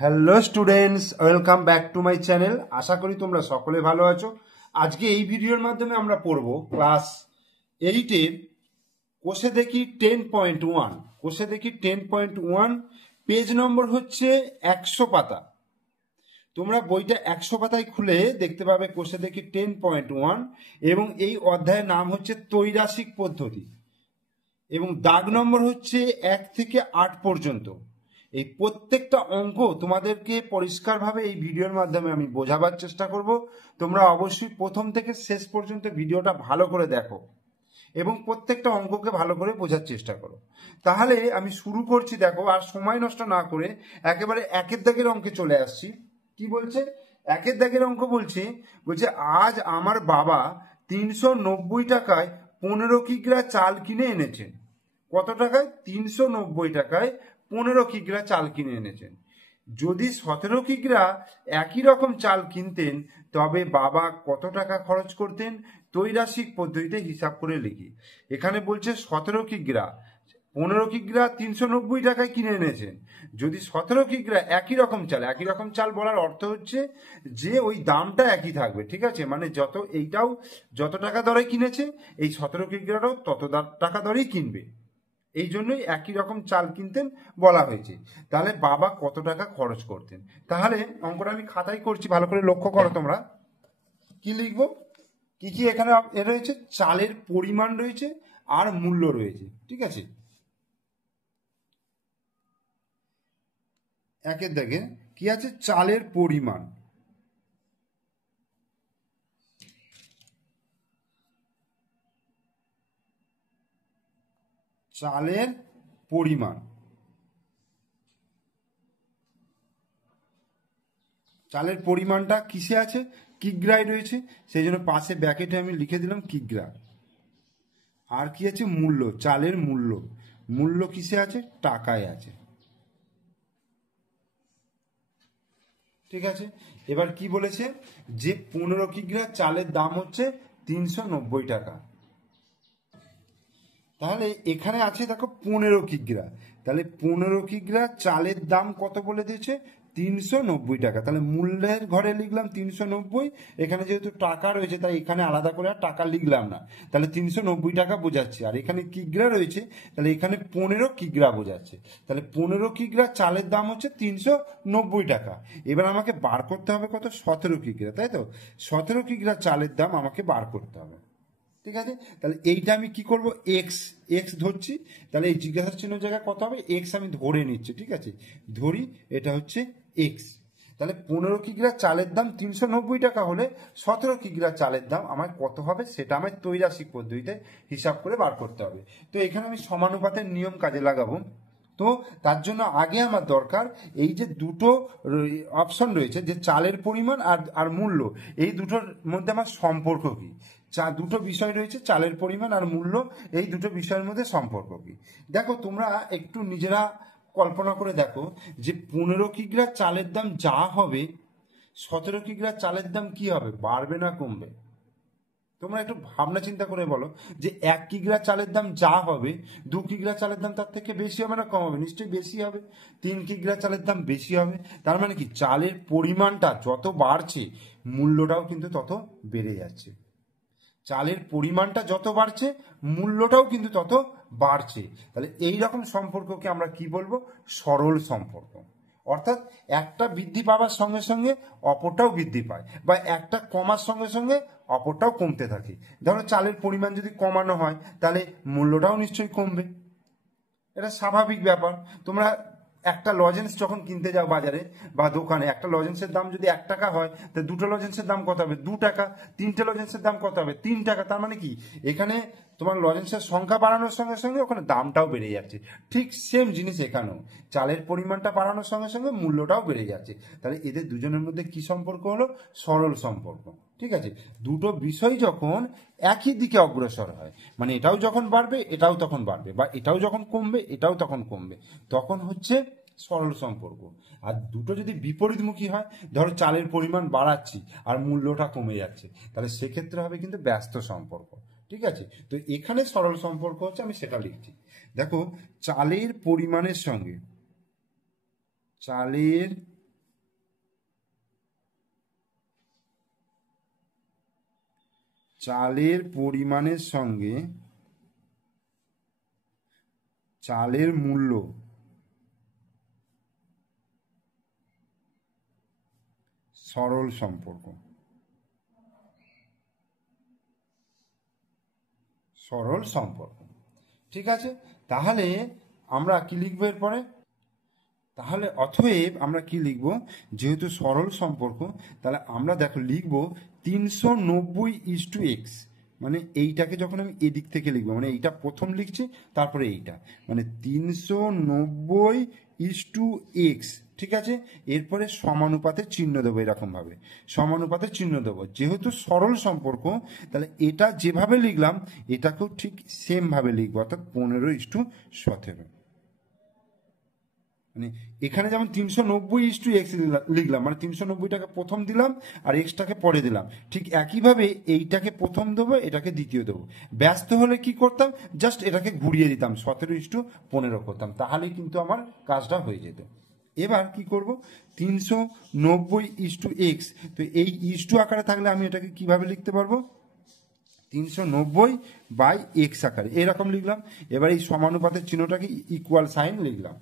Hello students, welcome back to my channel. আশা করি তোমরা সকলে ভালো আছো। আজকে এই ভিডিওর মাধ্যমে আমরা পড়ব ক্লাস 8-এর কোষে দেখি 10.1। কোষে দেখি 10.1 পেজ নম্বর হচ্ছে 100 পাতা। তোমরা বইটা 100 পাতায় খুলে দেখতে পাবে কোষে দেখি 10.1 এবং এই অধ্যায়ের নাম হচ্ছে ত্রৈরাসিক পদ্ধতি এবং দাগ নম্বর হচ্ছে 1 থেকে 8 পর্যন্ত। এই প্রত্যেকটা অঙ্ক তোমাদেরকে পরিষ্কারভাবে এই ভিডিওর মাধ্যমে আমি বোঝাবার চেষ্টা করব। তোমরা অবশ্যই প্রথম থেকে শেষ পর্যন্ত ভিডিওটা ভালো করে দেখো এবং প্রত্যেকটা অঙ্ককে ভালো করে বোঝার চেষ্টা করো। তাহলে আমি শুরু করছি। দেখো, আর সময় নষ্ট না করে একেবারে একের দাগের অঙ্কে চলে আসছি। কি বলছে? একের দাগের অঙ্ক বলছে আজ আমার বাবা 390 টাকায় 15 কিগ্রা চাল কিনে এনেছেন। কত টাকায়? 390 টাকায় 15 কিগ্রা চাল কিনে এনেছেন। যদি 17 কিগ্রা একই রকম চাল কিনতেন তবে বাবা কত টাকা খরচ করতেন? ত্রৈরাসিক পদ্ধতিতে হিসাব করে লিখি। এখানে বলছে 17 কিগ্রা 15 কিগ্রা 390 টাকায় কিনে এনেছেন। যদি 17 কিগ্রা একই রকম চাল বলার অর্থ হচ্ছে যে ওই দামটা একই থাকবে, ঠিক আছে? মানে এইটাও যত টাকা দরে কিনেছে, এই 17 কিগ্রাটাও তত টাকা দরেই কিনবে। এই জন্যই একই রকম চাল কিনতেন বলা হয়েছে। তাহলে বাবা কত টাকা খরচ করতেন? তাহলে অঙ্কটা আমি খাতায় করছি, ভালো করে লক্ষ্য করো তোমরা। কি লিখবো? কি কি এখানে রয়েছে? চালের পরিমাণ রয়েছে আর মূল্য রয়েছে, ঠিক আছে? একের দাগে কি আছে? চালের পরিমাণ। চালের পরিমাণ, চালের পরিমাণটা কিসে আছে? কিগ্রায় রয়েছে, সেই জন্য পাশে ব্যাকেটে আমি লিখে দিলাম কিগ্রা। আর কি আছে? মূল্য, চালের মূল্য। মূল্য কিসে আছে? টাকায় আছে, ঠিক আছে? এবার কি বলেছে? যে 15 কিগ্রা চালের দাম হচ্ছে 390 টাকা। তাহলে এখানে আছে দেখো 15 কিগ্রা, তাহলে 15 কিগ্রা চালের দাম কত বলে দিয়েছে? 390 টাকা। তাহলে মূল্যের ঘরে লিখলাম 390, এখানে যেহেতু টাকা রয়েছে তাই এখানে আলাদা করে আর টাকা লিখলাম না, তাহলে 390 টাকা বোঝাচ্ছে। আর এখানে কিগ্রা রয়েছে, তাহলে এখানে 15 কিগ্রা বোঝাচ্ছে। তাহলে 15 কিগ্রা চালের দাম হচ্ছে 390 টাকা। এবার আমাকে বার করতে হবে কত? 17 কিগ্রা, তাই তো? 17 কিগ্রা চালের দাম আমাকে বার করতে হবে, ঠিক আছে? তাহলে এইটা আমি কি করব? এক্স এক্স ধরছি। তাহলে এই জিজ্ঞাসা চিহ্ন জায়গায় কত হবে? এক্স আমি ধরে নিচ্ছি, ঠিক আছে? ধরি, এটা হচ্ছে এক্স। তাহলে 15 কিগ্রা চালের দাম 390 টাকা হলে 17 কিগ্রা চালের দাম আমার কত হবে সেটা আমার ত্রৈরাসিক পদ্ধতিতে হিসাব করে বার করতে হবে। তো এখানে আমি সমানুপাতের নিয়ম কাজে লাগাবো। তো তার জন্য আগে আমার দরকার এই যে দুটো অপশন রয়েছে, যে চালের পরিমাণ আর মূল্য, এই দুটোর মধ্যে আমার সম্পর্ক কি? দুটো বিষয় রয়েছে, চালের পরিমাণ আর মূল্য, এই দুটো বিষয়ের মধ্যে সম্পর্ক কি? দেখো, তোমরা একটু নিজেরা কল্পনা করে দেখো যে 15 কিগ্রা চালের দাম যা হবে, 17 কিগ্রা চালের দাম কি হবে? বাড়বে না কমবে? তোমরা একটু ভাবনা চিন্তা করে বলো যে 1 কিগ্রা চালের দাম যা হবে, 2 কিগ্রা চালের দাম তার থেকে বেশি হবে না কম হবে? নিশ্চয়ই বেশি হবে। 3 কিগ্রা চালের দাম বেশি হবে। তার মানে কি? চালের পরিমাণটা যত বাড়ছে মূল্যটাও কিন্তু তত বেড়ে যাচ্ছে। চালের পরিমাণটা যত বাড়ছে মূল্যটাও কিন্তু তত বাড়ছে। তাহলে এই রকম সম্পর্ককে আমরা কি বলবো? সরল সম্পর্ক। অর্থাৎ একটা বৃদ্ধি পাওয়ার সঙ্গে সঙ্গে অপরটাও বৃদ্ধি পায়, বা একটা কমার সঙ্গে সঙ্গে অপরটাও কমতে থাকে। ধরো, চালের পরিমাণ যদি কমানো হয় তাহলে মূল্যটাও নিশ্চয়ই কমবে, এটা স্বাভাবিক ব্যাপার। তোমরা একটা লজেন্স যখন কিনতে যাও বাজারে বা দোকানে, একটা লজেন্সের দাম যদি 1 টাকা হয়, তো দুটো লজেন্সের দাম কত হবে? 2 টাকা। তিনটে লজেন্সের দাম কত হবে? 3 টাকা। তার মানে কি? এখানে তোমার লজেন্সের সংখ্যা বাড়ানোর সঙ্গে সঙ্গে ওখানে দামটাও বেড়ে যাচ্ছে। ঠিক সেম জিনিস এখানেও, চালের পরিমাণটা বাড়ানোর সঙ্গে সঙ্গে মূল্যটাও বেড়ে যাচ্ছে। তাহলে এদের দুজনের মধ্যে কি সম্পর্ক হলো? সরল সম্পর্ক, ঠিক আছে? দুটো বিষয় যখন একই দিকে অগ্রসর হয়, মানে এটাও যখন বাড়বে এটাও তখন বাড়বে, বা এটাও যখন কমবে এটাও তখন কমবে, তখন হচ্ছে সরল সম্পর্ক। আর দুটো যদি বিপরীতমুখী হয়, ধরো চালের পরিমাণ বাড়াচ্ছি আর মূল্যটা কমে যাচ্ছে, তাহলে সেক্ষেত্রে হবে কিন্তু ব্যস্ত সম্পর্ক, ঠিক আছে? তো এখানে সরল সম্পর্ক হচ্ছে, আমি সেটা লিখছি। দেখো, চালের পরিমাণের সঙ্গে চালের চালের পরিমাণের সঙ্গে চালের মূল্য সরল সম্পর্ক। সরল সম্পর্ক, ঠিক আছে। তাহলে আমরা কি লিখবো এরপরে? তাহলে অতএব আমরা কি লিখব? যেহেতু সরল সম্পর্ক, তাহলে আমরা দেখো লিখব 390:x। মানে এইটাকে যখন আমি এদিক থেকে লিখবো, মানে এইটা প্রথম লিখছি, তারপরে এইটা, মানে 390:x, ঠিক আছে। এরপরে সমানুপাতের চিহ্ন দেবো, এরকম ভাবে সমানুপাতের চিহ্ন দেবো। যেহেতু সরল সম্পর্ক, তাহলে এটা যেভাবে লিখলাম এটাকেও ঠিক সেম ভাবে লিখবো, অর্থাৎ 15:17। মানে এখানে যেমন 390:x লিখলাম, মানে 390টাকে প্রথম দিলাম আর এক্সটাকে পরে দিলাম, ঠিক একইভাবে এইটাকে প্রথম দেবো, এটাকে দ্বিতীয় দেবো। ব্যস্ত হলে কি করতাম? জাস্ট এটাকে ঘুরিয়ে দিতাম, 17:15 করতাম, তাহলেই কিন্তু আমার কাজটা হয়ে যেত। এবার কি করব? 390:x, তো এই ইস্টু আকারে থাকলে আমি এটাকে কিভাবে লিখতে পারবো? 390/x আকারে এরকম লিখলাম। এবার এই সমানুপাতের চিহ্নটাকে ইকুয়াল সাইন লিখলাম।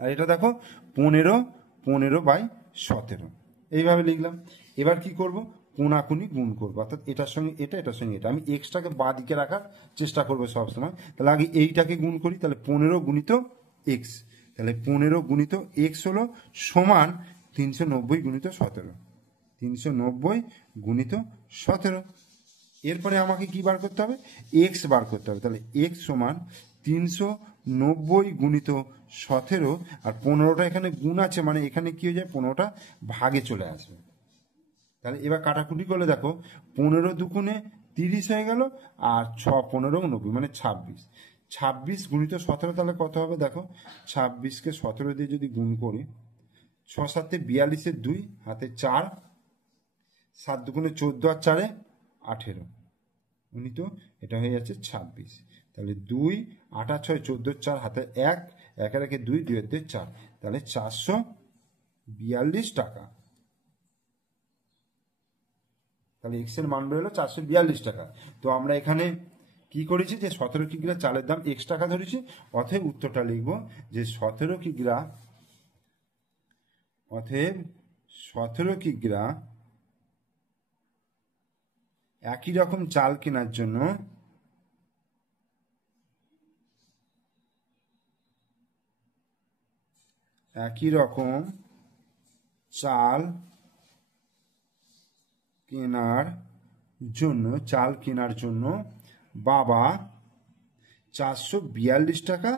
আর এটা দেখো 15/17 এইভাবে লিখলাম। এবার কি করব? কোনাকুনি গুণ করবো, অর্থাৎ এটার সঙ্গে এটা, এটার সঙ্গে এটা। আমি এক্সটাকে বাঁ দিকে রাখার চেষ্টা করবো সবসময়। তাহলে আগে এইটাকে গুণ করি, তাহলে 15 × x, তাহলে 15 × x হলো সমান 390 × 17। 390 × 17। এরপরে আমাকে কি বার করতে হবে? এক্স বার করতে হবে। তাহলে এক্স সমান 390 × 17, আর 15টা এখানে গুণ আছে, মানে এখানে কি হয়ে যায়? 15টা ভাগে চলে আসবে। তাহলে এবার কাটাকুটি করলে দেখো 15 দুগুণে 30 হয়ে গেল, আর 6 15 90, মানে 26। 26 × 17 তাহলে কত হবে? দেখো 26কে 17 দিয়ে যদি গুণ করি, 6 7 42, 2 হাতে 4, 7 দুগুণে 14, আর 4 18, তো এটা হয়ে যাচ্ছে 26। তাহলে 2 8 আর 6 14, 4 হাতে 1, 1 এর 2, 2 এর 4, তাহলে 442 টাকা। তাহলে এক্স এর মান বেরোলো 442 টাকা। তো আমরা এখানে কি করেছি? যে 17 কিগ্রা চালের দাম x টাকা ধরেছি, অতএব উত্তরটা লিখবো যে 17 কিগ্রা একই রকম চাল কেনার জন্য একই রকম চাল কেনার জন্য বাবা 442 টাকা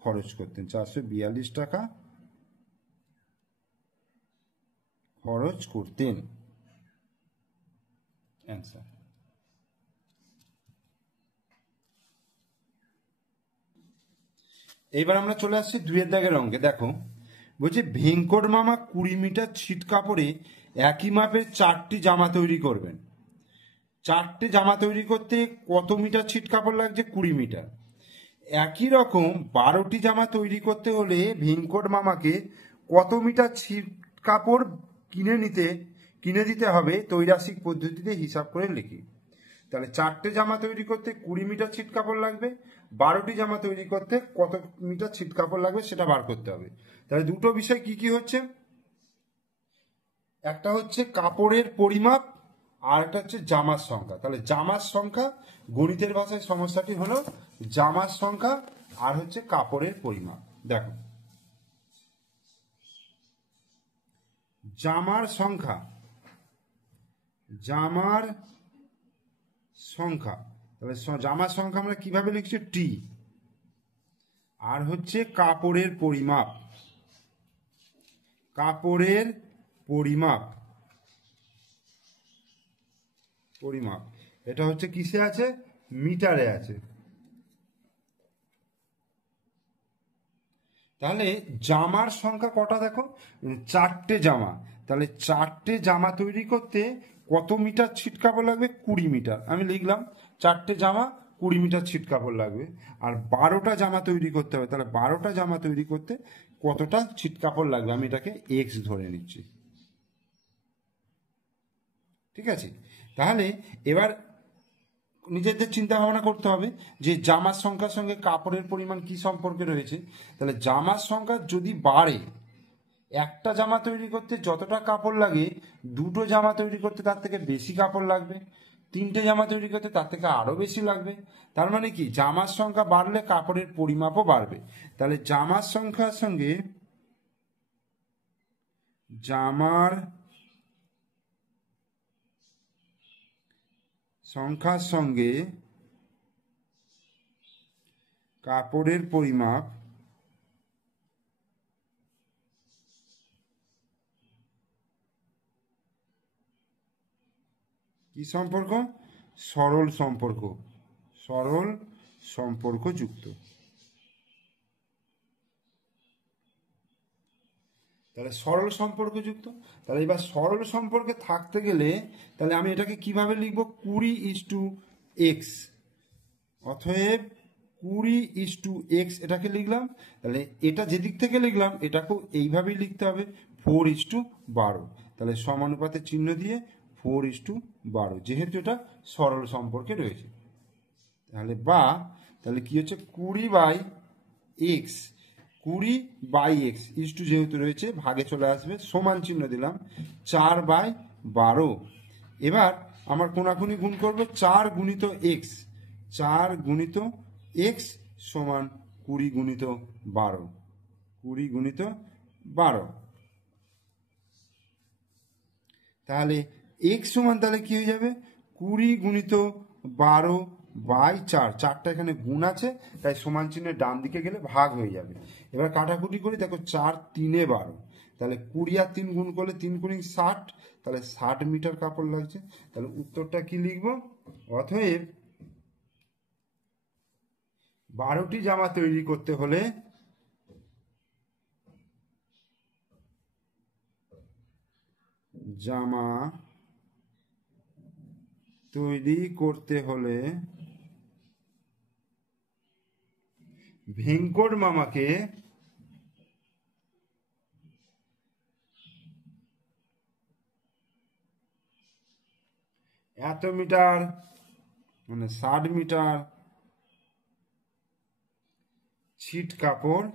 খরচ করতেন। 442 টাকা খরচ করতেন। অ্যান্সার। এইবার আমরা চলে আসছি 2 দাগের অঙ্কে। দেখো বলছে ভেঙ্কট মামা 20 মিটার ছিট কাপড়ে একই মাপের 4টি জামা তৈরি করবেন। 4টে জামা তৈরি করতে কত মিটার ছিট কাপড় লাগছে? 20 মিটার। একই রকম 12টি জামা তৈরি করতে হলে ভেঙ্কট মামাকে কত মিটার ছিট কাপড় কিনে দিতে হবে? ত্রৈরাসিক পদ্ধতিতে হিসাব করে লিখি। তাহলে 4টে জামা তৈরি করতে 20 মিটার ছিট কাপড় লাগবে, 12টি জামা তৈরি করতে কত মিটার ছিট কাপড় লাগবে সেটা বার করতে হবে। তাহলে দুটো বিষয় কি কি হচ্ছে? একটা হচ্ছে কাপড়ের পরিমাপ, আর একটা হচ্ছে জামার সংখ্যা। তাহলে জামার সংখ্যা, গণিতের ভাষায় সমস্যাটি হলো জামার সংখ্যা আর হচ্ছে কাপড়ের পরিমাপ। দেখো জামার সংখ্যা, তাহলে জামার সংখ্যা আমরা কিভাবে লিখছি? টি। আর হচ্ছে কাপড়ের পরিমাপ, এটা হচ্ছে কিসে আছে? মিটারে আছে। তাহলে জামার সংখ্যা কটা? দেখো 4টে জামা। তাহলে 4টে জামা তৈরি করতে কত মিটার ছিট কাপড় লাগবে? 20 মিটার। আমি লিখলাম 4টে জামা 20 মিটার ছিট কাপড় লাগবে। আর 12টা জামা তৈরি করতে হবে, তাহলে 12টা জামা তৈরি করতে কতটা ছিট কাপড় লাগবে? আমি এটাকে এক্স ধরে নিচ্ছি, ঠিক আছে। তাহলে এবার নিজেদের চিন্তা ভাবনা করতে হবে যে জামার সংখ্যার সঙ্গে কাপড়ের পরিমাণ কি সম্পর্কে রয়েছে। তাহলে জামার সংখ্যা যদি বাড়ে, একটা জামা তৈরি করতে যতটা কাপড় লাগে, দুটো জামা তৈরি করতে তার থেকে বেশি কাপড় লাগবে, তিনটে জামা তৈরি করতে তার থেকে আরো বেশি লাগবে। তার মানে কি, জামার সংখ্যা বাড়লে কাপড়ের পরিমাপও বাড়বে। তাহলে জামার সংখ্যার সঙ্গে জামার সংখ্যার সঙ্গে কাপড়ের পরিমাপ কি সম্পর্ক? সরল সম্পর্ক, সরল সম্পর্কযুক্ত। তাহলে সরল সম্পর্কযুক্ত। তাহলে এবার সরল সম্পর্কে থাকতে গেলে তাহলে আমি এটাকে কিভাবে লিখবো? 20:x। অতএব 20:x এটাকে লিখলাম। তাহলে এটা যেদিক থেকে লিখলাম এটাকেও এইভাবেই লিখতে হবে, 4:12। তাহলে সমানুপাতের চিহ্ন দিয়ে 4:12, যেহেতু এটা সরল সম্পর্কে রয়েছে। তাহলে তাহলে কি হচ্ছে, 20/x, 20/x ইস্টু যেহেতু রয়েছে ভাগে চলে আসবে, সমান চিহ্ন দিলাম 4/12। এবার আমার কোনাকুনি গুণ করবে, 4 গুণিত x, 4 গুণিত x সমান 20 গুণিত 12, 20 গুণিত 12। তাহলে x সমান তাহলে কি হয়ে যাবে, 20 গুণিত 12/4। 4টা এখানে গুণ আছে, তাই সমান চিহ্নের ডান দিকে গেলে ভাগ হয়ে যাবে। এবার কাটাকুটি করি, দেখো 4 3 12। তাহলে 20 আর 3 গুণ করলে 3 গুণিং 60, তাহলে 60 মিটার কাপড় লাগছে। তাহলে উত্তরটা কি লিখবো? অতএব 12টি জামা তৈরি করতে হলে জামা তৈরি করতে হলে ভেঙ্কট মামাকে এত মিটার মানে 60 মিটার ছিট কাপড়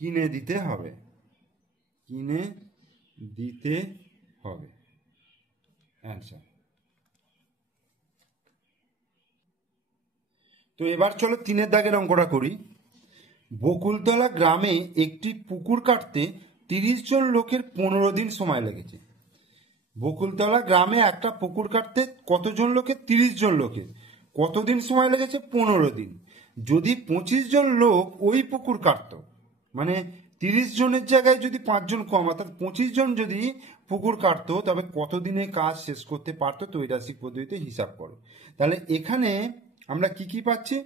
কিনে দিতে হবে, কিনে দিতে হবে। অ্যান্সার। তো এবার চলো 3 দাগের অঙ্কটা করি। বকুলতলা গ্রামে একটি পুকুর কাটতে 30 জন লোকের 15 দিন সময় লেগেছে। বকুলতলা গ্রামে একটা পুকুর কাটতে কতজন লোকের? 30 জন লোকের। কতদিন সময় লেগেছে? 15 দিন। যদি 25 জন লোক ওই পুকুর কাটতো, মানে 30 জনের জায়গায় যদি 5 জন কম, অর্থাৎ 25 জন যদি পুকুর কাটতো, তবে কতদিনে কাজ শেষ করতে পারতো? ত্রৈরাশিক পদ্ধতিতে হিসাব করো। তাহলে এখানে আমরা কি কি পাচ্ছি?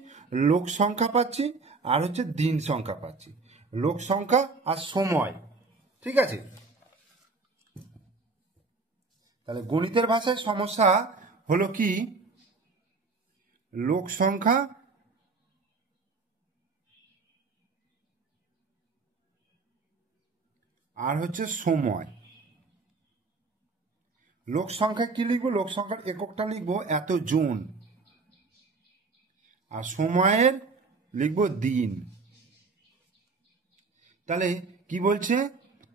লোক সংখ্যা পাচ্ছি, আর হচ্ছে দিন সংখ্যা পাচ্ছি। লোক সংখ্যা আর সময়, ঠিক আছে। তাহলে গণিতের ভাষায় সমস্যা হলো কি, লোক সংখ্যা আর হচ্ছে সময়। লোক সংখ্যা কি লিখবো? লোক সংখ্যার এককটা লিখবো এত জন, আর সময়ের লিখবো দিন। তাহলে কি বলছে?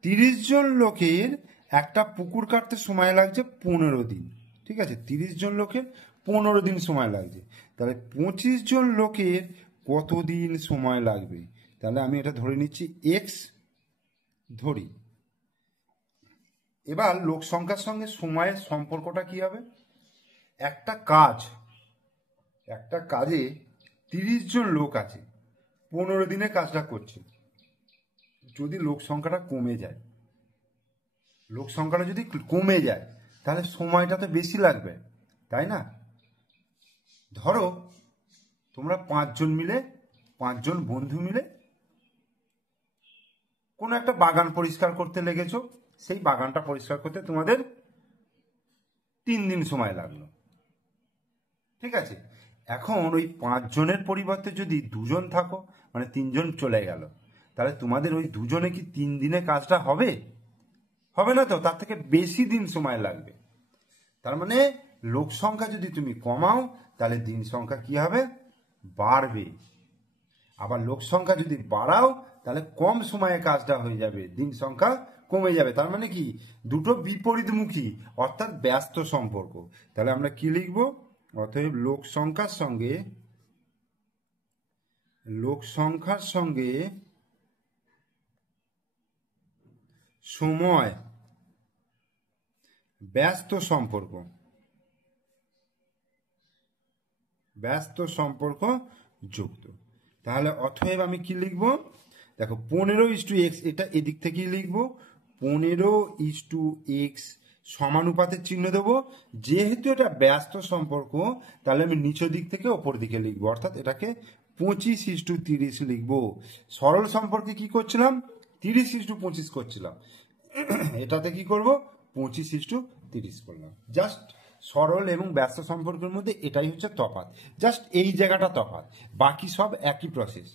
30 জন লোকের একটা পুকুর কাটতে সময় লাগছে 15 দিন, ঠিক আছে। 30 জন লোকের 15 দিন সময় লাগছে। তাহলে 25 জন লোকের কতদিন সময় লাগবে? তাহলে আমি এটা ধরে নিচ্ছি এক্স ধরি। এবার লোক সংখ্যার সঙ্গে সময়ের সম্পর্কটা কি হবে? একটা কাজে 30 জন লোক আছে, 15 দিনে কাজটা করছে। যদি লোক সংখ্যাটা কমে যায়, লোক সংখ্যাটা যদি কমে যায়, তাহলে সময়টা তো বেশি লাগবে, তাই না? ধরো তোমরা 5 জন বন্ধু মিলে কোনো একটা বাগান পরিষ্কার করতে লেগেছো। সেই বাগানটা পরিষ্কার করতে তোমাদের 3 দিন সময় লাগলো, ঠিক আছে। এখন ওই 5 জনের পরিবর্তে যদি 2 জন থাকো, মানে 3 জন চলে গেল, তাহলে তোমাদের ওই 2 জনে কি 3 দিনে কাজটা হবে? হবে না তো, তার থেকে বেশি দিন সময় লাগবে। তার মানে লোক সংখ্যা যদি তুমি কমাও তাহলে দিন সংখ্যা কি হবে, বাড়বে। আবার লোক সংখ্যা যদি বাড়াও তাহলে কম সময়ে কাজটা হয়ে যাবে, দিন সংখ্যা কমে যাবে। তার মানে কি, দুটো বিপরীতমুখী, অর্থাৎ ব্যস্ত সম্পর্ক। তাহলে আমরা কি লিখব, অতএব লোক সংখ্যার সঙ্গে সময় ব্যস্ত সম্পর্ক যুক্ত। তাহলে অতএব আমি কি লিখব, দেখো 15:x, এটা এদিক থেকেই লিখব, 15:x সমানুপাতের চিহ্ন দেবো। যেহেতু এটা ব্যস্ত সম্পর্ক তাহলে আমি নিচের দিক থেকে ওপর দিকে লিখবো, অর্থাৎ এটাকে 25:30 লিখবো। সরল সম্পর্কে কি করছিলাম, 30:25 করছিলাম, এটাতে কি করব, 25:30 করলাম। জাস্ট সরল এবং ব্যস্ত সম্পর্কের মধ্যে এটাই হচ্ছে তফাৎ, জাস্ট এই জায়গাটা তফাৎ, বাকি সব একই প্রসেস।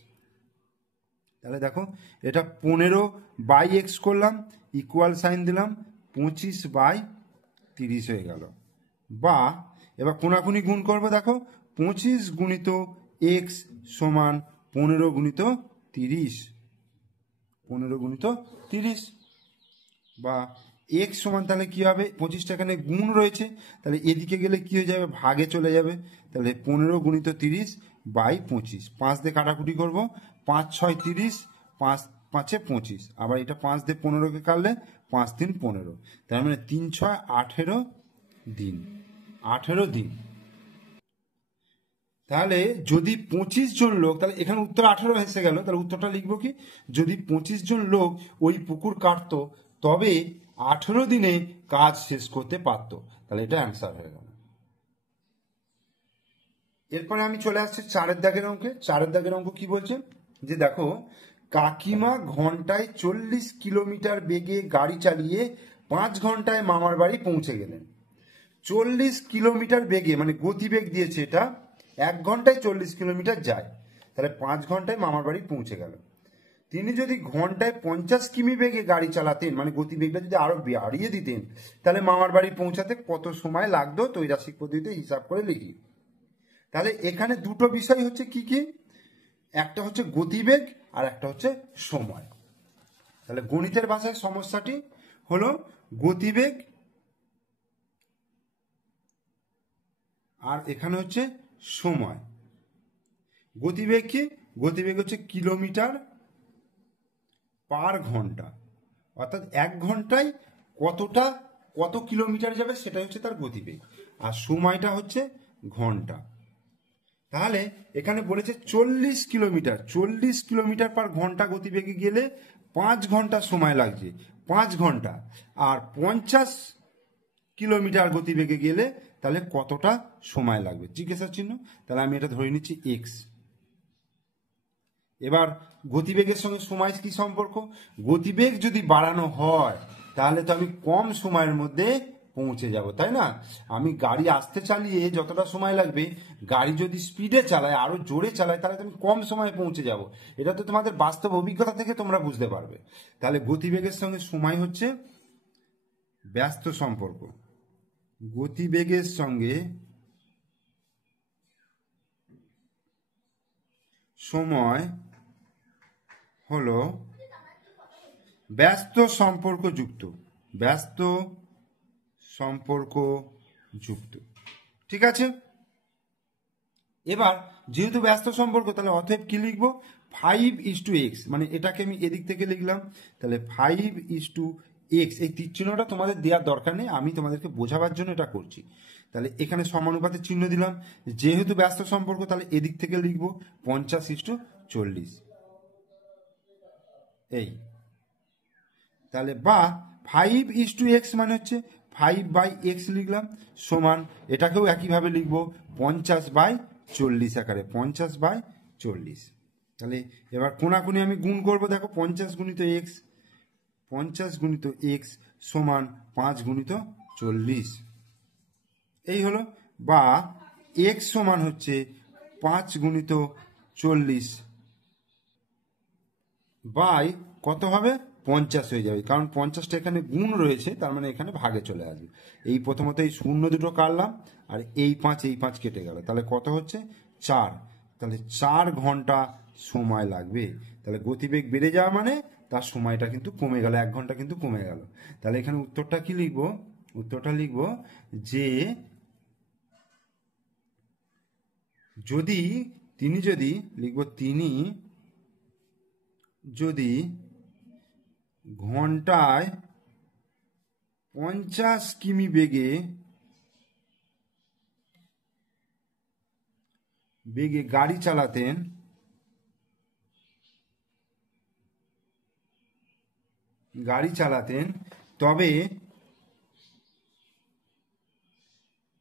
তাহলে দেখো এটা 15/x করলাম, ইকুয়াল সাইন দিলাম, 25/30 হয়ে গেল। বা এবার কোনাকুনি গুণ করবো, দেখো 25 গুণিত x সমান 15 গুণিত 30, 15 গুণিত 30। বা x সমান তাহলে কি হবে, 25টা এখানে গুণ রয়েছে, তাহলে এদিকে গেলে কি হয়ে যাবে, ভাগে চলে যাবে। তাহলে 15 গুণিত 30/25, 5 দিয়ে কাটাকুটি করবো, 5 6 30, 5 5 25, আবার এটা 5 দিয়ে 15কে কাটলে 5 3 15, তার মানে 3 6 18 দিন, 18 দিন। তাহলে যদি 25 জন লোক, তাহলে এখানে উত্তর 18 এসে গেল, তাহলে উত্তরটা লিখবো কি, যদি 25 জন লোক ওই পুকুর কাটতো তবে 18 দিনে কাজ শেষ করতে পারতো, তাহলে এটা অ্যান্সার হয়ে গেল। এরপরে আমি চলে আসছি 4 দাগের অঙ্কে। 4 দাগের অঙ্ক কি বলছে, যে দেখো কাকিমা ঘন্টায় 40 কিলোমিটার বেগে গাড়ি চালিয়ে 5 ঘন্টায় মামার বাড়ি পৌঁছে গেলেন। 40 কিলোমিটার বেগে, মানে গতিবেগ দিয়েছে এটা, 1 ঘন্টায় 40 কিলোমিটার যায়, তাহলে 5 ঘন্টায় মামার বাড়ি পৌঁছে গেল। তিনি যদি ঘন্টায় 50 কিমি বেগে গাড়ি চালাতেন, মানে গতিবেগটা যদি আরো বাড়িয়ে দিতেন, তাহলে মামার বাড়ি পৌঁছাতে কত সময় লাগতো, ত্রৈরাশিক পদ্ধতিতে হিসাব করে লিখি। তাহলে এখানে দুটো বিষয় হচ্ছে কি কি, একটা হচ্ছে গতিবেগ আর একটা হচ্ছে সময়। তাহলে গণিতের ভাষায় সমস্যাটি হলো গতিবেগ আর এখানে হচ্ছে সময়। গতিবেগ কি, গতিবেগ হচ্ছে কিলোমিটার পার ঘন্টা, অর্থাৎ 1 ঘন্টায় কত কিলোমিটার যাবে সেটাই হচ্ছে তার গতিবেগ, আর সময়টা হচ্ছে ঘন্টা। তাহলে এখানে বলেছে 40 কিলোমিটার, 40 কিলোমিটার পার ঘন্টা গতিবেগে গেলে 5 ঘন্টা সময় লাগছে, 5 ঘন্টা। আর 50 কিলোমিটার গতিবেগে গেলে তাহলে কতটা সময় লাগবে, জিজ্ঞাসা চিহ্ন। তাহলে আমি এটা ধরে নিচ্ছি এক্স। এবার গতিবেগের সঙ্গে সময় কি সম্পর্ক, গতিবেগ যদি বাড়ানো হয় তাহলে তো আমি কম সময়ের মধ্যে পৌঁছে যাব, তাই না। আমি গাড়ি আস্তে চালিয়ে যতটা সময় লাগবে, গাড়ি যদি স্পিডে চালায়, আরো জোরে চালায়, তাহলে তুমি কম সময়ে পৌঁছে যাব। এটা তো তোমাদের বাস্তব অভিজ্ঞতা থেকে তোমরা বুঝতে পারবে। তাহলে গতিবেগের সঙ্গে সময় হচ্ছে ব্যস্ত সম্পর্ক, গতিবেগের সঙ্গে সময় হলো ব্যস্ত সম্পর্কযুক্ত, ব্যস্ত সম্পর্কযুক্ত, ঠিক আছে। এবার যেহেতু ব্যস্ত সম্পর্ক, তাহলে অতএব কি লিখবো, 5:x, মানে এটাকে আমি এদিক থেকে লিখলাম, তাহলে 5:x। এই তীর চিহ্নটা তোমাদের দেওয়ার দরকার নেই, আমি তোমাদেরকে বোঝাবার জন্য এটা করছি। তাহলে এখানে সমানুপাতের চিহ্ন দিলাম, যেহেতু ব্যস্ত সম্পর্ক তাহলে এদিক থেকে লিখবো 50:40, এই। তাহলে বা 5:x মানে হচ্ছে 5/x লিখলাম, সমান এটাকেও একইভাবে লিখবো 50/40 আকারে, 50/40। তাহলে এবার কোনাকুনি আমি গুণ করবো, দেখো 50 গুণিত x, 50 গুণিত x সমান 5 গুণিত 40, এই হলো। বা x সমান হচ্ছে 5 গুণিত 40, বাই কত হবে 50 হয়ে যাবে, কারণ 50টা এখানে গুণ রয়েছে, তার মানে এখানে ভাগে চলে আসবে। এই প্রথমত এই শূন্য দুটো কাটলাম, আর এই 5 কেটে গেল, তাহলে কত হচ্ছে 4। তাহলে 4 ঘন্টা সময় লাগবে। তাহলে গতিবেগ বেড়ে যাওয়া মানে তার সময়টা কিন্তু কমে গেল, 1 ঘন্টা কিন্তু কমে গেল। তাহলে এখানে উত্তরটা কি লিখবো? উত্তরটা লিখবো যে তিনি যদি ঘন্টায় 50 কিমি বেগে গাড়ি চালাতেন তবে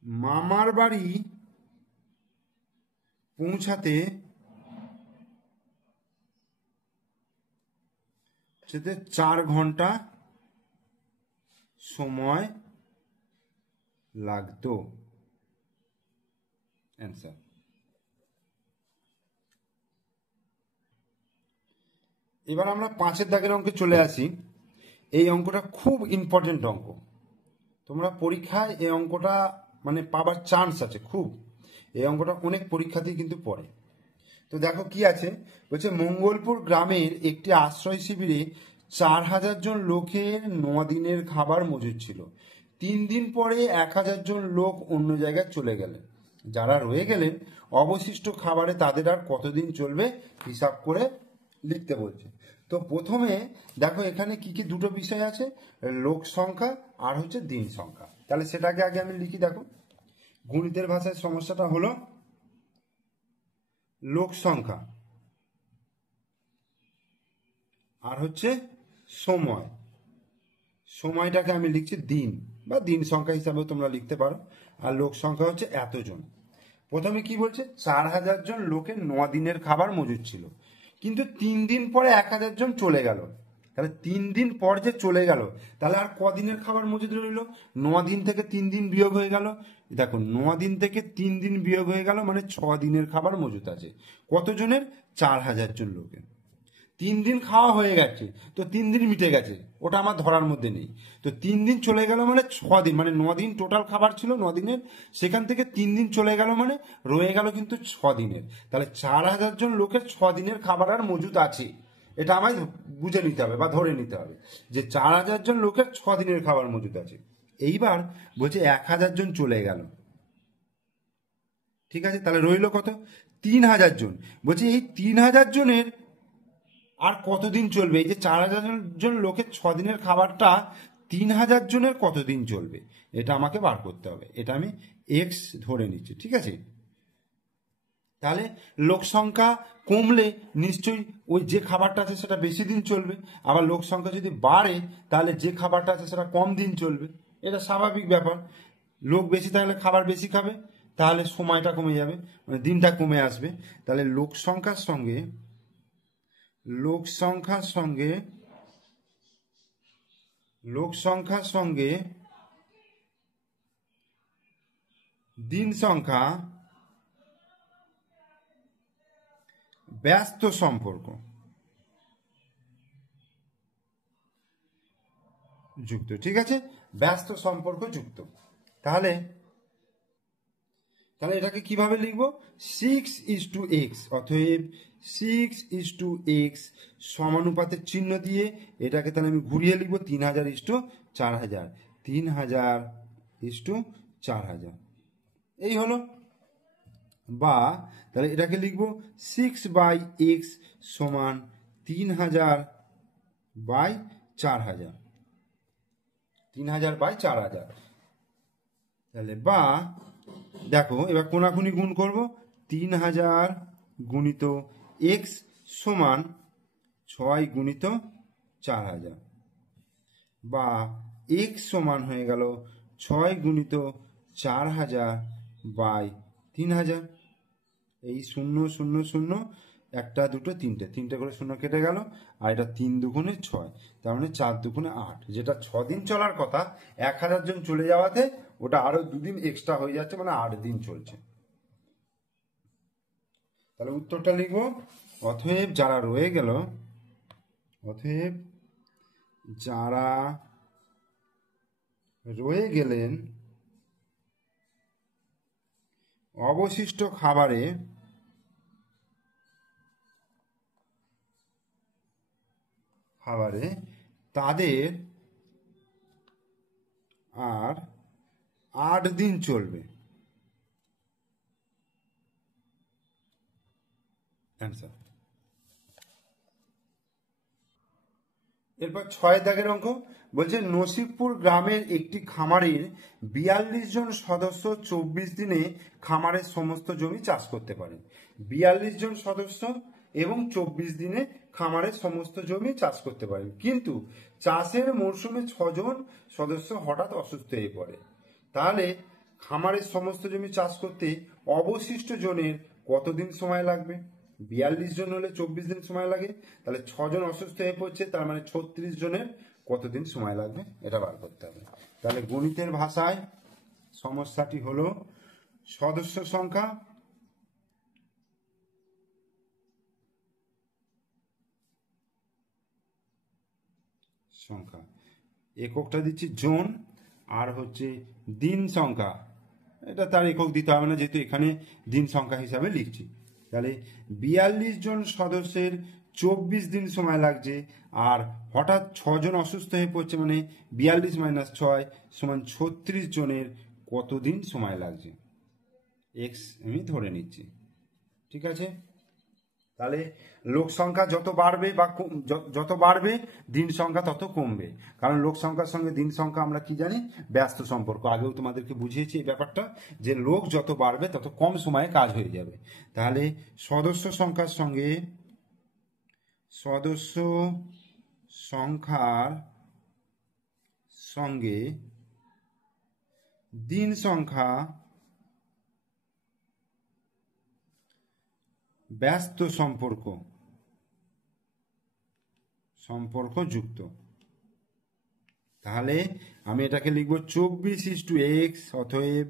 মামার বাড়ি পৌঁছাতে 4 ঘন্টা সময় লাগতো। অ্যান্সার। এবার আমরা 5 দাগের অঙ্কে চলে আসি। এই অঙ্কটা খুব ইম্পর্টেন্ট অঙ্ক, তোমরা পরীক্ষায় এই অঙ্কটা মানে পাবার চান্স আছে খুব। এই অঙ্কটা অনেক পরীক্ষাতেই কিন্তু পড়ে। তো দেখো কি আছে, বলছে মঙ্গলপুর গ্রামের একটি আশ্রয় শিবিরে 4000 জন লোকের 9 দিনের খাবার মজুদ ছিল। 3 দিন পরে 1000 জন লোক অন্য জায়গায় চলে গেলেন। যারা রয়ে গেলেন অবশিষ্ট খাবারে তাদের আর কতদিন চলবে হিসাব করে লিখতে বলছে। তো প্রথমে দেখো এখানে কি কি দুটো বিষয় আছে, লোক সংখ্যা আর হচ্ছে দিন সংখ্যা। তাহলে সেটাকে আগে আমি লিখি। দেখো গণিতের ভাষায় সমস্যাটা হলো লোক সংখ্যা আর হচ্ছে সময়টাকে আমি লিখছি দিন বা দিন সংখ্যা হিসাবেও তোমরা লিখতে পারো, আর লোক সংখ্যা হচ্ছে এতজন। প্রথমে কি বলছে, 4000 জন লোকের 9 দিনের খাবার মজুদ ছিল, কিন্তু 3 দিন পরে 1000 জন চলে গেল। তাহলে 3 দিন পর যে চলে গেল, তাহলে আর কদিনের খাবার মজুদ রইল? 9 দিন থেকে 3 দিন বিয়োগ হয়ে গেল। দেখো 9 দিন থেকে 3 দিন বিয়োগ হয়ে গেল মানে 6 দিনের খাবার মজুদ আছে। কতজনের? 4000 জন লোকের। 3 দিন খাওয়া হয়ে গেছে, তো 3 দিন মিটে গেছে, ওটা আমার ধরার মধ্যে নেই। তো 3 দিন চলে গেল মানে 6 দিন, মানে 9 দিন টোটাল খাবার ছিল 9 দিনের, সেখান থেকে 3 দিন চলে গেল মানে রয়ে গেল কিন্তু 6 দিনের। তাহলে 4000 জন লোকের 6 দিনের খাবার আর মজুদ আছে, এটা আমায় বুঝে নিতে হবে বা ধরে নিতে হবে যে 4000 জন লোকের 6 দিনের খাবার মজুদ আছে। এইবার বলছে 1000 জন চলে গেল, ঠিক আছে, তাহলে রইল কত? 3000 জন। বলছে এই 3000 জনের আর কতদিন চলবে? এই যে 4000 জন লোকের 6 দিনের খাবারটা 3000 জনের কতদিন চলবে, এটা আমাকে বার করতে হবে। এটা আমি এক্স ধরে নিচ্ছি, ঠিক আছে। তাহলে লোক সংখ্যা কমলে নিশ্চয়ই ওই যে খাবারটা আছে সেটা বেশি দিন চলবে, আবার লোক সংখ্যা যদি বাড়ে তাহলে যে খাবারটা আছে সেটা কম দিন চলবে। এটা স্বাভাবিক ব্যাপার, লোক বেশি থাকলে খাবার বেশি খাবে, তাহলে সময়টা কমে যাবে, মানে দিনটা কমে আসবে। তাহলে লোক সংখ্যার সঙ্গে দিন সংখ্যা ব্যস্ত সম্পর্ক যুক্ত, ঠিক আছে, ব্যস্ত সম্পর্ক যুক্ত। তাহলে এটাকে কিভাবে লিখবো? 6:x, অতএব 6:x সমানুপাতের চিহ্ন দিয়ে এটাকে তাহলে আমি ঘুরিয়ে লিখবো 3000:4000, 3000:4000, এই হলো। বা তাহলে এটাকে লিখবো 6/x সমান 3000/4000, 3000/4000। তাহলে বা দেখো এবার কোনাকুনি গুণ করব, 3000 গুণিত x সমান 6 গুণিত 4000, বা x সমান হয়ে গেল 6 গুণিত 4000/3000। এই 0 0 0, 1 2 3টে করে 0 কেটে গেল, আর এটা 3 দুগুণে 6, তার মানে 4 দুগুণে 8। যেটা 6 দিন চলার কথা 1000 জন চলে যাওয়াতে ওটা আরো 2 দিন এক্সট্রা হয়ে যাচ্ছে, মানে 8 দিন চলছে। তাহলে উত্তরটা লিখবো, অতএব যারা রয়ে গেল অতএব যারা রয়ে গেলেন অবশিষ্ট খাবারে তাদের আর 8 দিন চলবে। অ্যান্সার। এরপর 6 দাগের অঙ্ক বলছে নসিবপুর গ্রামের একটি খামারের 42 জন সদস্য 24 দিনে খামারের সমস্ত জমি চাষ করতে পারেন। 42 জন সদস্য এবং 24 দিনে খামারের সমস্ত জমি চাষ করতে পারেন, কিন্তু চাষের মরশুমে 6 জন সদস্য হঠাৎ অসুস্থ হয়ে পড়ে। তাহলে খামারের সমস্ত জমি চাষ করতে অবশিষ্ট জনের কতদিন সময় লাগবে? 42 জন হলে 24 দিন সময় লাগে, তাহলে 6 জন অসুস্থ হয়ে পড়ছে, তার মানে 36 জনের কতদিন সময় লাগবে এটা বার করতে হবে। তাহলে গণিতের ভাষায় সমস্যাটি হলো সদস্য সংখ্যা এককটা দিচ্ছি জন, আর হচ্ছে দিন সংখ্যা, এটা তার একক দিতে হবে না যেহেতু এখানে দিন সংখ্যা হিসাবে লিখছি। তাহলে 42 জন সদস্যের 24 দিন সময় লাগছে, আর হঠাৎ 6 জন অসুস্থ হয়ে পড়ছে, মানে 42 - 6 সমান 36 জনের কতদিন সময় লাগছে, এক্স আমি ধরে নিচ্ছি। ঠিক আছে, তাহলে লোক সংখ্যা যত বাড়বে বা যত বাড়বে দিন সংখ্যা তত কমবে, কারণ লোক সংখ্যার সঙ্গে দিন সংখ্যা আমরা কি জানি, ব্যস্ত সম্পর্ক। আগেও তোমাদেরকে বুঝিয়েছি এই ব্যাপারটা, যে লোক যত বাড়বে তত কম সময়ে কাজ হয়ে যাবে। তাহলে সদস্য সংখ্যার সঙ্গে দিন সংখ্যা ব্যস্ত সম্পর্ক যুক্ত। তাহলে আমি এটাকে লিখবো 24:x, অতএব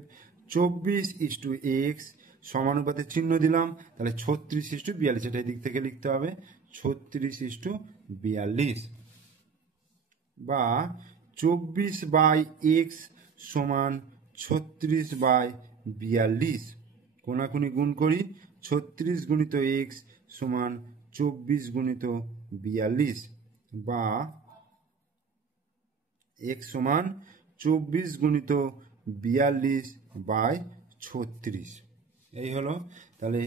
24:x সমানুপাতে চিহ্ন দিলাম, তাহলে 36:42, এটা এই দিক থেকে লিখতে হবে 36:42, বা 24/x সমান 36/42, কোনাকুনি গুণ করি, 36 গুণিত x সমান 24 গুণিত 42, বা x সমান 24 গুণিত 42/36। এই হলো। তাহলে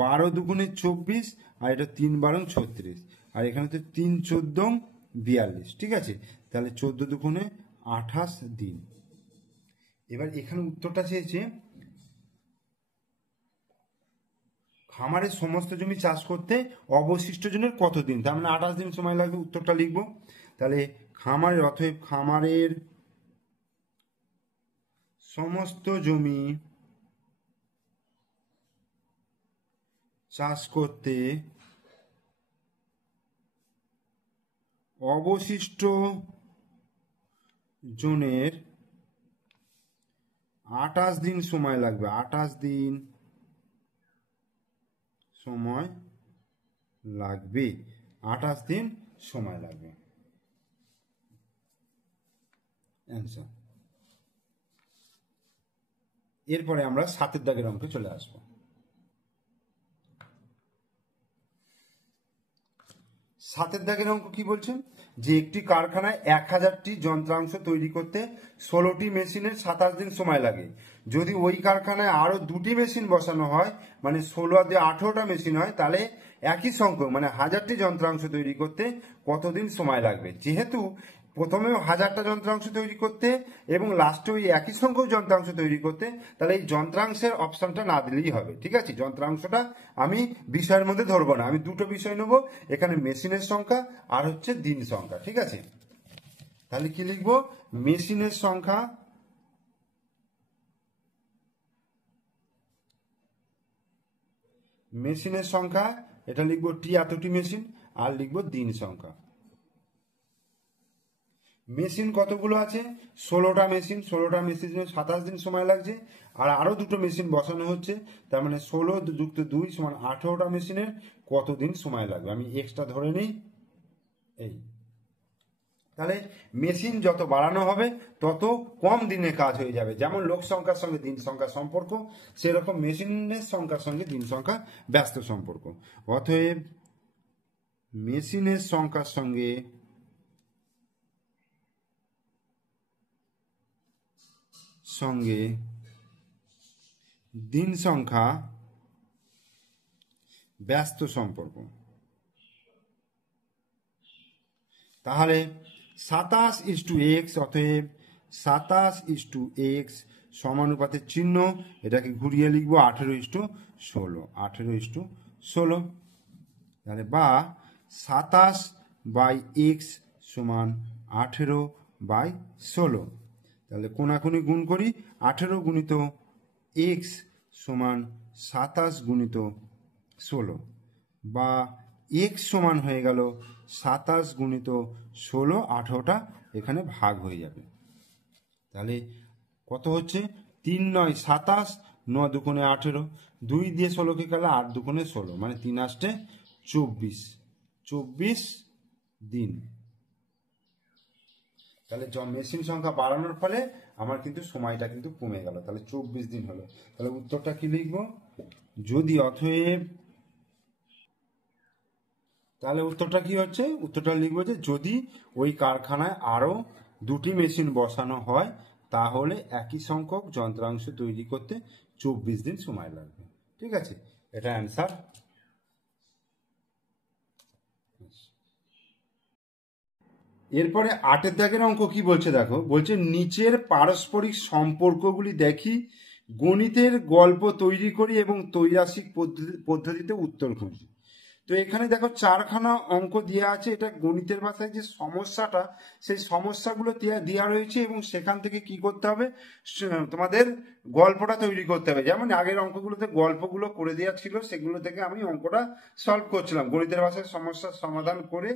12 দুগুণে 24, আর এটা 3 12 36, আর এখানে তো 3 14 42, ঠিক আছে, তাহলে 14 দুগুণে 28 দিন। এবার এখানে উত্তরটা চেয়েছে খামারের সমস্ত জমি চাষ করতে অবশিষ্ট জনের কতদিন, তার মানে 28 দিন সময় লাগবে। উত্তরটা লিখব, তাহলে অতএব খামারের সমস্ত জমি চাষ করতে অবশিষ্ট জনের 28 দিন সময় লাগবে। 28 দিন সময় লাগবে, 28 দিন সময় লাগবে। অ্যান্সার। এরপরে আমরা 7 দাগের অঙ্কে চলে আসবো। 7 দাগের অঙ্ক কি বলছেন, যে একটি কারখানায় 1000টি যন্ত্রাংশ তৈরি করতে 16টি মেশিনের 27 দিন সময় লাগে। যদি ওই কারখানায় আরো 2টি মেশিন বসানো হয়, মানে 16 আর 18টা মেশিন হয়, তাহলে একই সংখ্যক মানে 1000টি যন্ত্রাংশ তৈরি করতে কতদিন সময় লাগবে। যেহেতু প্রথমেও 1000টা যন্ত্রাংশ তৈরি করতে এবং লাস্টে ওই একই সংখ্যক যন্ত্রাংশ তৈরি করতে, তাহলে এই যন্ত্রাংশের অপশনটা না দিলেই হবে। ঠিক আছে, যন্ত্রাংশটা আমি বিষয়ের মধ্যে ধরবো না, আমি দুটো বিষয় নেবো, এখানে মেশিনের সংখ্যা আর হচ্ছে দিন সংখ্যা। ঠিক আছে, তাহলে কি লিখবো, মেশিনের সংখ্যা এটা লিখবো টি এতটি মেশিন, আর লিখবো দিন সংখ্যা। মেশিন কতগুলো আছে, 16টা মেশিন, 16টা মেশিনের 27 দিন সময় লাগছে, আর আরো দুটো মেশিন বসানো হচ্ছে, তার মানে 16 + 2 সমান 18টা মেশিনের কতদিন সময় লাগবে। আমি এক্সটা ধরে নিই, এই তাহলে মেশিন যত বাড়ানো হবে তত কম দিনে কাজ হয়ে যাবে। যেমন লোক সংখ্যার সঙ্গে দিন সংখ্যার সম্পর্ক, সেরকম মেশিনের সংখ্যার সঙ্গে দিন সংখ্যা ব্যস্ত সম্পর্ক। অতএব মেশিনের সংখ্যার সঙ্গে দিন সংখ্যা ব্যস্ত সম্পর্ক। তাহলে 27:x, অতএব 27:x সমানুপাতের চিহ্ন, এটাকে ঘুরিয়ে লিখবো 18:16, 18:16। তাহলে বা 27/x সমান 18/16। তাহলে কোনাকুনি গুণ করি, 18 গুণিত x সমান 27 গুণিত 16, বা x সমান হয়ে গেল 27 গুণিত 16, 18টা এখানে ভাগ হয়ে যাবে। তাহলে কত হচ্ছে? 3 9 27, 9 দুগুণে 18, 2 দিয়ে 16কে গেলে 8 দুগুণে 16, মানে 3 8 24, 24 দিন। তাহলে মেশিন সংখ্যা বাড়ানোর ফলে আমার কিন্তু সময়টা কিন্তু কমে গেল, তাহলে 24 দিন হলো। তাহলে উত্তরটা কি লিখবো? যদি অতএব, তাহলে উত্তরটা কি হচ্ছে? উত্তরটা লিখবো যে যদি ওই কারখানায় আরো 2টি মেশিন বসানো হয় তাহলে একই সংখ্যক যন্ত্রাংশ তৈরি করতে 24 দিন সময় লাগবে। ঠিক আছে, এটা অ্যান্সার। এরপরে 8 দাগের অঙ্ক কি বলছে দেখো, বলছে নিচের পারস্পরিক সম্পর্কগুলি দেখি, গণিতের গল্প তৈরি করি এবং ত্রৈরাসিক পদ্ধতিতে উত্তর খুঁজি। তো এখানে দেখো 4খানা অঙ্ক দেওয়া আছে, এটা গণিতের ভাষায় যে সমস্যাটা, সেই সমস্যাগুলো দেওয়া রয়েছে এবং সেখান থেকে কি করতে হবে, তোমাদের গল্পটা তৈরি করতে হবে। যেমন আগের অঙ্কগুলোতে গল্পগুলো করে দেওয়া ছিল, সেগুলো থেকে আমি অঙ্কটা সলভ করছিলাম, গণিতের ভাষায় সমস্যার সমাধান করে,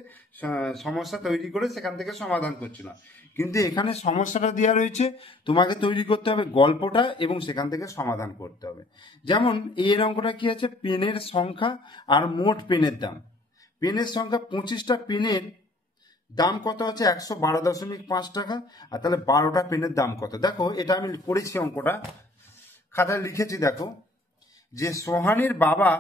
সমস্যা তৈরি করে সেখান থেকে সমাধান করছিলাম। কিন্তু এখানে সমস্যাটা দেওয়া রয়েছে, তোমাকে তৈরি করতে হবে গল্পটা এবং সেখান থেকে সমাধান করতে হবে। যেমন এর অঙ্কটা কি আছে, পেনের সংখ্যা আর মোট পেনের দাম। পেনের সংখ্যা 25টা পেনের দাম কত আছে? 112.5 টাকা। আর তাহলে 12টা পেনের দাম কত? দেখো এটা আমি করেছি, অঙ্কটা খাতায় লিখেছি। দেখো যে সোহানির বাবা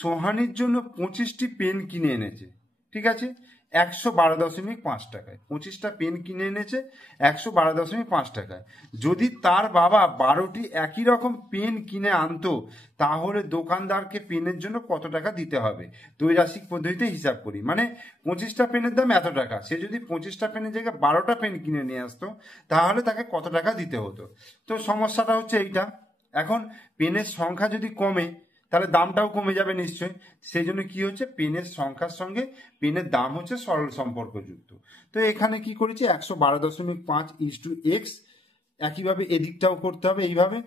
সোহানির জন্য 25টি পেন কিনে এনেছে, ঠিক আছে, 112.5 টাকায়। 25টা পেন কিনে এনেছে 112.5 টাকায়। যদি তার বাবা 12টি একই রকম পেন কিনে আনতো তাহলে দোকানদারকে পেনের জন্য কত টাকা দিতে হবে? ত্রৈরাসিক পদ্ধতিতে হিসাব করি। মানে 25টা পেনের দাম এত টাকা, সে যদি 25টা পেনের জায়গায় 12টা পেন কিনে নিয়ে আসতো তাহলে তাকে কত টাকা দিতে হতো? তো সমস্যাটা হচ্ছে এইটা। এখন পেনের সংখ্যা যদি কমে তাহলে দামটাও কমে যাবে নিশ্চয়ই। সেই জন্য কি হচ্ছে, পেনের সংখ্যার সঙ্গে পেনের দাম হচ্ছে সরল সম্পর্কযুক্ত। তো এখানে কি করেছি, 112.5:x। একইভাবে এদিকটাও করতে হবে এইভাবে,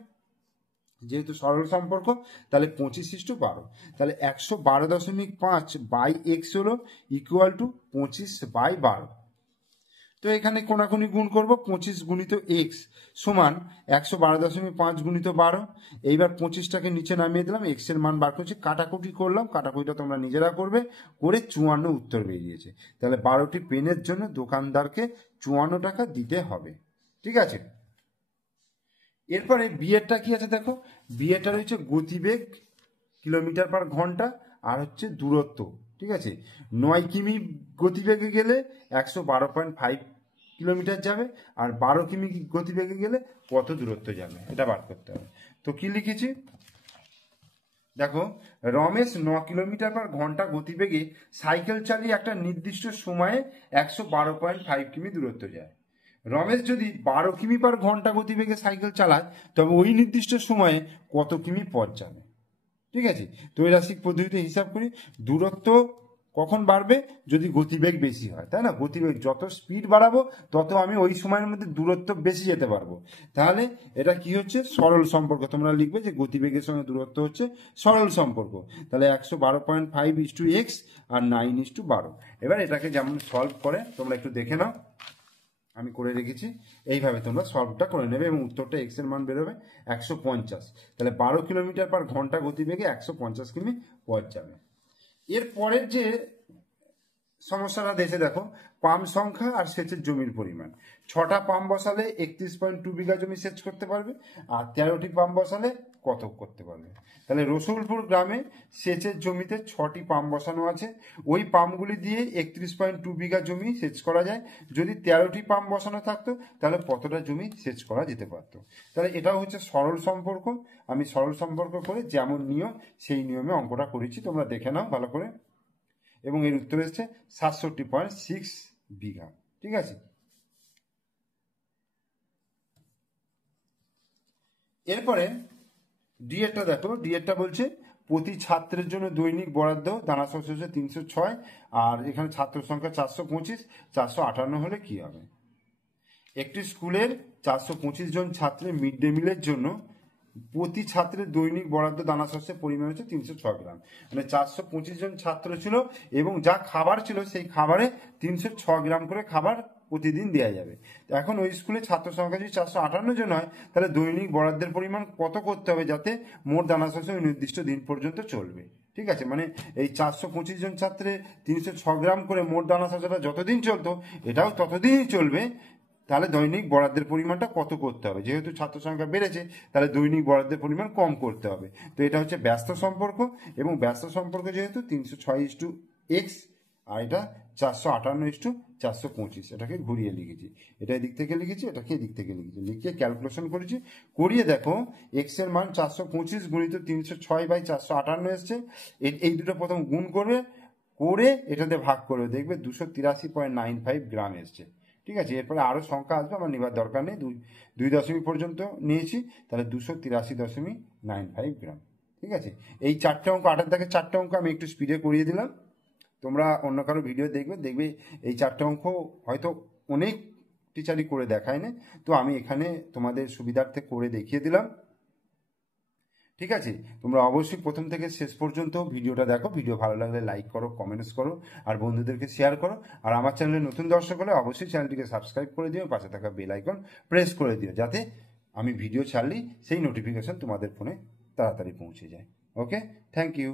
যেহেতু সরল সম্পর্ক, তাহলে 25:12। তাহলে 112.5/x হলো ইকুয়াল টু 25/12। তো এখানে কোনাকুনি গুণ করব, 25 গুণিত x সমান 112.5 গুণিত 12। এইবার 25টাকে নিচে নামিয়ে দিলাম, x এর মান বার করছি, কাটাকুটি করলাম, কাটাকুটিটা তোমরা নিজেরা করবে, করে 54 উত্তর বেরিয়েছে। তাহলে 12টি পেনের জন্য দোকানদারকে 54 টাকা দিতে হবে। ঠিক আছে, এরপরে বিয়েরটা কি আছে দেখো, বিয়েরটা রয়েছে গতিবেগ কিলোমিটার পার ঘন্টা আর হচ্ছে দূরত্ব। ঠিক আছে, 9 কিমি গতিবেগে গেলে 112.5 কিলোমিটার যাবে, আর 12 কিমি গতিবেগে গেলে কত দূরত্ব যাবে এটা বার করতে হবে। তো কি লিখেছি দেখো, রমেশ 9 কিলোমিটার পার ঘন্টা গতিবেগে সাইকেল চালিয়ে একটা নির্দিষ্ট সময়ে 112.5 কিমি দূরত্ব যায়। রমেশ যদি 12 কিমি পার ঘন্টা গতিবেগে সাইকেল চালায় তবে ওই নির্দিষ্ট সময়ে কত কিমি পথ যাবে? ঠিক আছে, ত্রৈরাসিক পদ্ধতিতে হিসাব করি। দূরত্ব কখন বাড়বে? যদি গতিবেগ বেশি হয়, তাই না? গতিবেগ যত স্পিড বাড়াবো তত আমি ওই সময়ের মধ্যে দূরত্ব বেশি যেতে পারবো। তাহলে এটা কি হচ্ছে, সরল সম্পর্ক। তোমরা লিখবে যে গতিবেগের সঙ্গে দূরত্ব হচ্ছে সরল সম্পর্ক। তাহলে 112.5:x আর 9:12। এবার এটাকে যেমন সলভ করে তোমরা একটু দেখে নাও, আমি করে রেখেছি, এইভাবে তোমরা সলভটা করে নেবে এবং উত্তরটা x এর মান বেরোবে 150। তাহলে 12 কিলোমিটার পার ঘন্টা গতিবেগে 150 কিমি পথ যাবে। এর পরের যে সমস্যাটা দেশে দেখো, পাম্প সংখ্যা আর সেচের জমির পরিমাণ। 6টা পাম্প বসালে 31.2 বিঘা জমি সেচ করতে পারবে, আর 13টি পাম্প বসালে কত করতে পারবে। তাহলে রসুলপুর গ্রামে সেচের জমিতে 6টি পাম্প বসানো আছে, ওই পাম্পগুলি দিয়ে 31.2 বিঘা জমি সেচ করা যায়। যদি 13টি পাম্প বসানো থাকতো তাহলে কতটা জমি সেচ করা যেতে পারতো। তাহলে এটাও হচ্ছে সরল সম্পর্ক। আমি সরল সম্পর্ক করে যেমন নিয়ম সেই নিয়মে অঙ্কটা করেছি, তোমরা দেখে নাও ভালো করে। এবং এর উত্তর এসছে 67.6 বিঘা। ঠিক আছে, এরপরে ডিএডটা দেখো। ডিএডটা বলছে প্রতি ছাত্রের জন্য দৈনিক বরাদ্দ দানা শস্য হচ্ছে 306, আর এখানে ছাত্র সংখ্যা 425, 458 হলে কি হবে। একটি স্কুলের 425 জন ছাত্রের মিড ডে মিলের জন্য প্রতি ছাত্রের দৈনিক বরাদ্দ দানা শস্যের পরিমাণ হচ্ছে 306 গ্রাম। মানে 425 জন ছাত্র ছিল এবং যা খাবার ছিল সেই খাবারে 306 গ্রাম করে খাবার প্রতিদিন দেওয়া যাবে। এখন ওই স্কুলে ছাত্র সংখ্যা যদি 458 জন হয় তাহলে দৈনিক বরাদ্দের পরিমাণ কত করতে হবে যাতে মোট দানা শস্য ওই নির্দিষ্ট দিন পর্যন্ত চলবে। ঠিক আছে, মানে এই 425 জন ছাত্রের 306 গ্রাম করে মোট দানা শস্যটা যতদিন চলতো এটাও ততদিনই চলবে। তাহলে দৈনিক বরাদ্দের পরিমাণটা কত করতে হবে, যেহেতু ছাত্র সংখ্যা বেড়েছে তাহলে দৈনিক বরাদ্দের পরিমাণ কম করতে হবে। তো এটা হচ্ছে ব্যস্ত সম্পর্ক, এবং ব্যস্ত সম্পর্ক যেহেতু 306:x, আর এটা 458:425, এটাকে ঘুরিয়ে লিখেছি, এটা এদিক থেকে লিখেছি, এটাকে এদিক থেকে লিখেছি, লিখে ক্যালকুলেশন করেছি। করিয়ে দেখো এক্স এর মান 425 গুণিত 306/458 এসছে। এই দুটো প্রথম গুণ করবে, করে এটাতে ভাগ করবে, দেখবে 283.95 গ্রাম এসছে। ঠিক আছে, এরপরে আরও সংখ্যা আসবে, আমার নেবার দরকার নেই, 2 দশমিক পর্যন্ত নিয়েছি, তাহলে 283.95 গ্রাম। ঠিক আছে, এই 4টে অঙ্ক, 8-এর দাগে 4টে অঙ্ক আমি একটু স্পিডে করিয়ে দিলাম, তোমরা অন্য কারো ভিডিও দেখবে এই 4টে অঙ্ক হয়তো অনেক টিচারই করে দেখায় না, তো আমি এখানে তোমাদের সুবিধার্থে করে দেখিয়ে দিলাম। ঠিক আছে, তোমরা অবশ্যই প্রথম থেকে শেষ পর্যন্ত ভিডিওটা দেখো। ভিডিও ভালো লাগলে লাইক করো, কমেন্টস করো, আর বন্ধুদেরকে শেয়ার করো। আর আমার চ্যানেলে নতুন দর্শক হলে অবশ্যই চ্যানেলটিকে সাবস্ক্রাইব করে দিও, পাশে থাকা বেল আইকন প্রেস করে দিও, যাতে আমি ভিডিও ছাড়লেই সেই নোটিফিকেশন তোমাদের ফোনে তাড়াতাড়ি পৌঁছে যায়। ওকে, থ্যাংক ইউ।